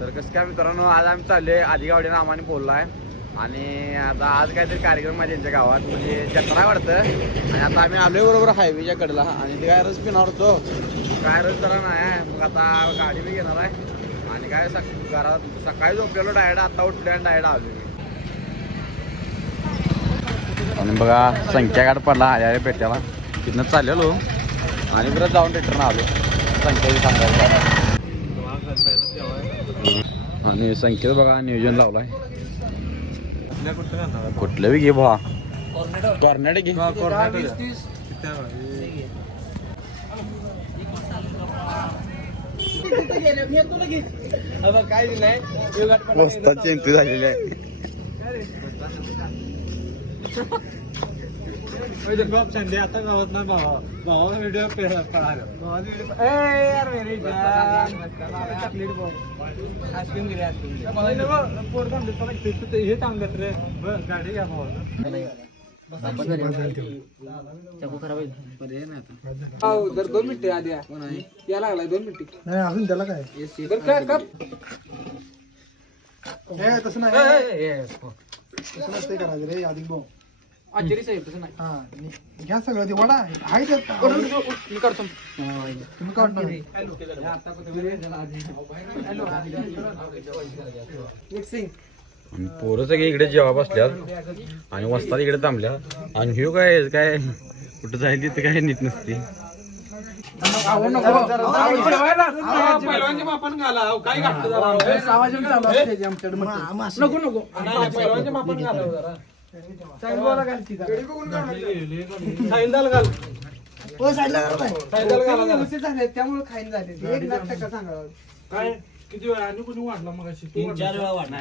तर कसं काय मित्रांनो आज आम्ही चाललोय आधी नामाने बोलला बोललाय. आणि आता आज काहीतरी कार्यक्रम आहे त्यांच्या गावात म्हणजे जत्रा वाटतं आणि आता आम्ही आलोय बरोबर हायवेच्या कडेला. आणि ते काय रस पिणार होतो? काय रस जरा नाही आहे. मग आता गाडी बी घेणार आहे. आणि काय सक घरात सकाळी झोपलेलो डायरेक्ट आता उठलो आणि डायरेक्ट आलो आणि बघा संख्या गाठ पडला आल्या पेट्याला तिथनं चाललेलो. आणि परत जाऊन रिटर्न आलो संख्या सांगायला. आणि संख्येत बघा नियोजन लावलाय. कुठलं बी घे भा कर्नाटक घे. वस्ताची एंट्री झालेली आहे. आता गावात नाही भावा भावा व्हिडिओ हे चांगलं रे गाडी घ्या भावा जर दोन मिनिटं आधी या लागलाय दोन मिनिटं नाही अजून त्याला काय हे तसं नाही तसं नसते करायचं रे अधिक भाऊ आचारी साहेब तसं नाही. हा घ्या सगळं ते वडा आहे. त्यात. मी करतो तुम्ही काढणार आणि पोरं सगळे इकडे जेव्हा बसल्यात आणि वस्तात इकडे थांबल्या आणि ह्यो काय काय कुठं जाईल तिथे काय नीट नसते. मापन घाला. काय नको नको. मापन घाला जरा. घाल घाला जरा. त्यामुळे खाईन झाले एक लाख टक्का सांगा काय? किती वेळा? आणि कुणी वाढला मग तीन चार वेळा वाढला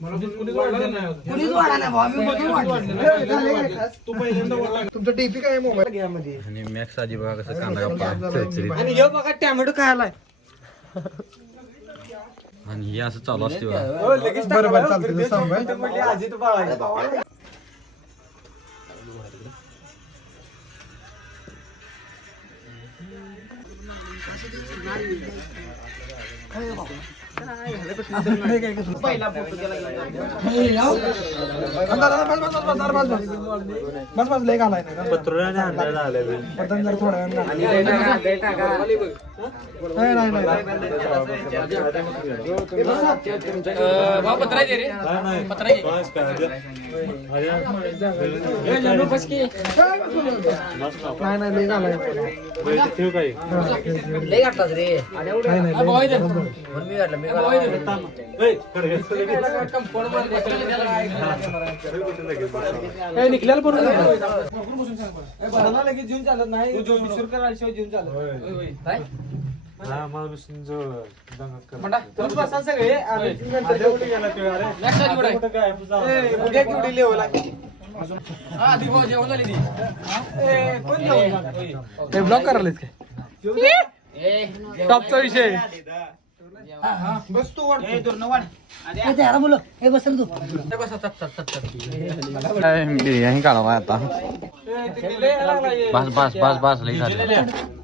मला पण कुणीच वाढलं नाही. कुणीच वाढा नाही भावा, मी मधून वाढले. झाले काय खास? तू पहिल्यांदा वाढला तुमचं डीपी काय मोबाईल घ्या मध्ये आणि मॅक्स आधी बघा कसं कांदा कापला चरचरीत आणि हे बघा टॅमॅटो आलाय आणि हे असं चालू असते बघा. बरं बरं चालतं सांग बाय. अजित बाळा बस, बस, बस, बस, बस, बस, बस. बस बस लय घालाय जर थोड्या. नाही नाही नाही. नाही नाही लय घालाय लय घातलाच रे नाही. नाही लय म्हणून मी घातला मी निघल्याला बरोबर लगेच जीवन चालत नाही विसर करायशिवाय जीवन चालत काय म्हणता तुम्ही बसा सगळे आम्ही नंतर Next आधी कुठे आहे? ए, उद्या केवढी level आहे? हा, आधी भाऊ जेवण झाली ती. ए, कोण जेवण? ते ब्लॉक करायलाच काय टॉपचा विषय बस तू वाढ. बसा, चट, चट, चट, चट. काय बिर्याणी काढावा आता ए, ते delay यायला लागला, ये. बस बस बस बस लई झालं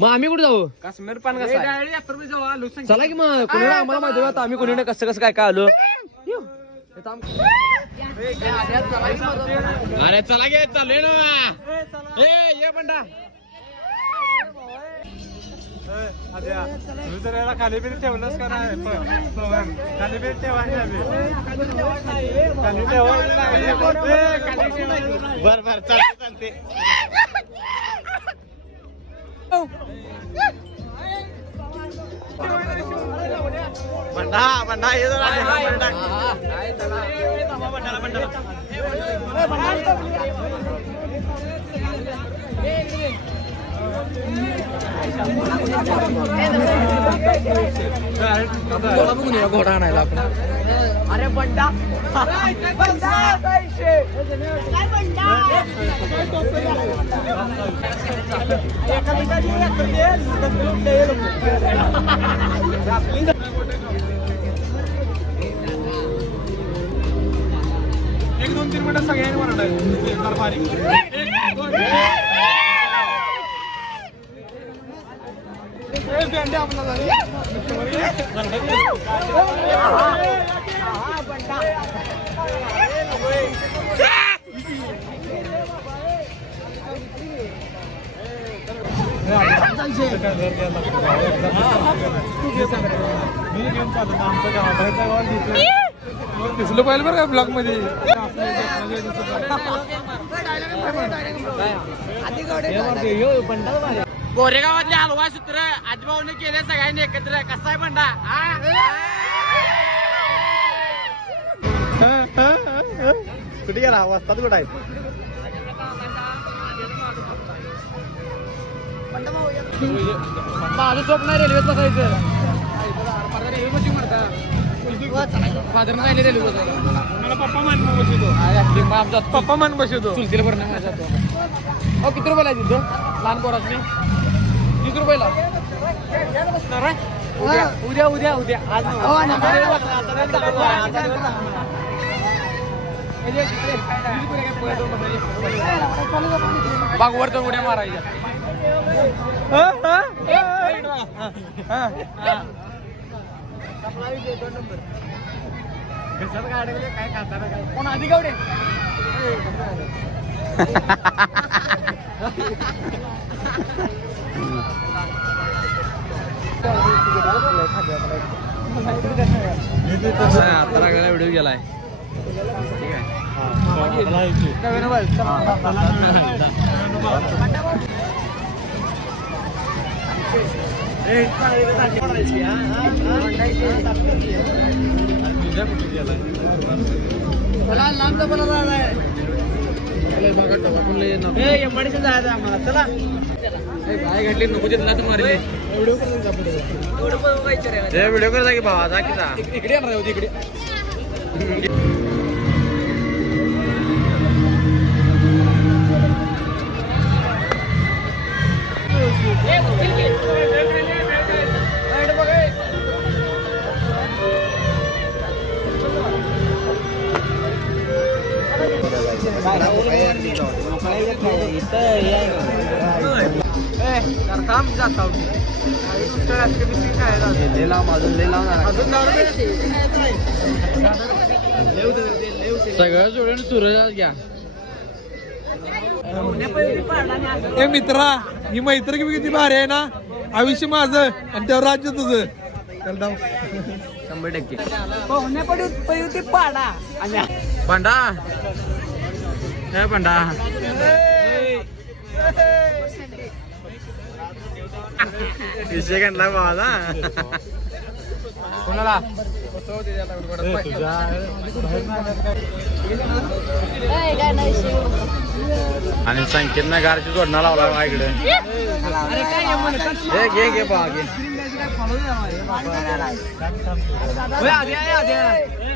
मग आम्ही कुठे जाऊ? काश्मीर सांग. चला की मग. कुणीकडे आम्हाला माहिती होतं आम्ही कसं कसं काय काय आलो? अरे चला गे चालू ना. ए ये बंडा. खाली बिली ठेवलंस का नाही? खाली बिली ठेवायची. बर बर चालते चालते बंडा बंडा ये जरा बंडा बंडाला बंडाला घोडा आणायला आपण अरे बंडा एक दोन तीन मिनिटं सगळ्यांनी म्हणणार दिसलं पाहिजे बरं का ब्लॉगमध्ये? गोरेगावातले हलवा सूत्र आजभाऊने केले सगळ्यांनी एकत्र. कसा आहे बंडा? कुठे गेला? वाजतात कुठं आहे? माझं स्वप्न आहे रेल्वेत बसायचं. फादर नाही रेल्वे मला पप्पा मान बसवतो आमचा पप्पा मान बसवतो चुलतीला बरं नाही माझ्या हो किती रुपयाला आहे तिथं? लहान पोरासनी तीस रुपयाला उद्या उद्या उद्या उद्या. आज बागवर तर उड्या मारायच्या. कोण आधी गावडे आता लागलेला व्हिडिओ गेलाय ठीक आहे काय घडली नको तिथला तर मारले. ते व्हिडिओ करता की भावा जा की जा. इकडे इकडे सगळं सोडून सूरज घ्या. ए मित्रा ही मैत्री किती भारी आहे ना? आयुष्य माझं आणि त्यावर राज्य तुझं. चल जाऊ. शंभर टक्के. पाडा पंडा हे पंडा विषय काढला भावाला कोणाला आणि संकेतनं गारची जोडणं लावला बा इकडे घे घे बा घे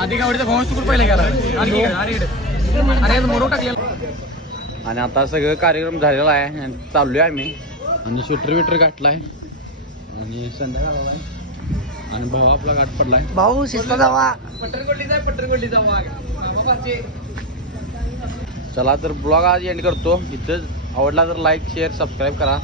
आधी गावडीचा भाऊ पहिला गेला? आणि इकडे, आणि इकडे. अरे मोरो टाकलेला आणि आता सगळं कार्यक्रम झालेला आहे आणि चाललोय आम्ही. आणि स्वेटर विटर गाठलाय. आणि संध्याकाळ आहे आणि भाऊ आपला गाठ पडलाय. भाऊ शिस्त जावा. आहे बाबा ते चला तर ब्लॉग आज एंड करतो. इथं आवडला तर लाईक शेअर सबस्क्राईब करा.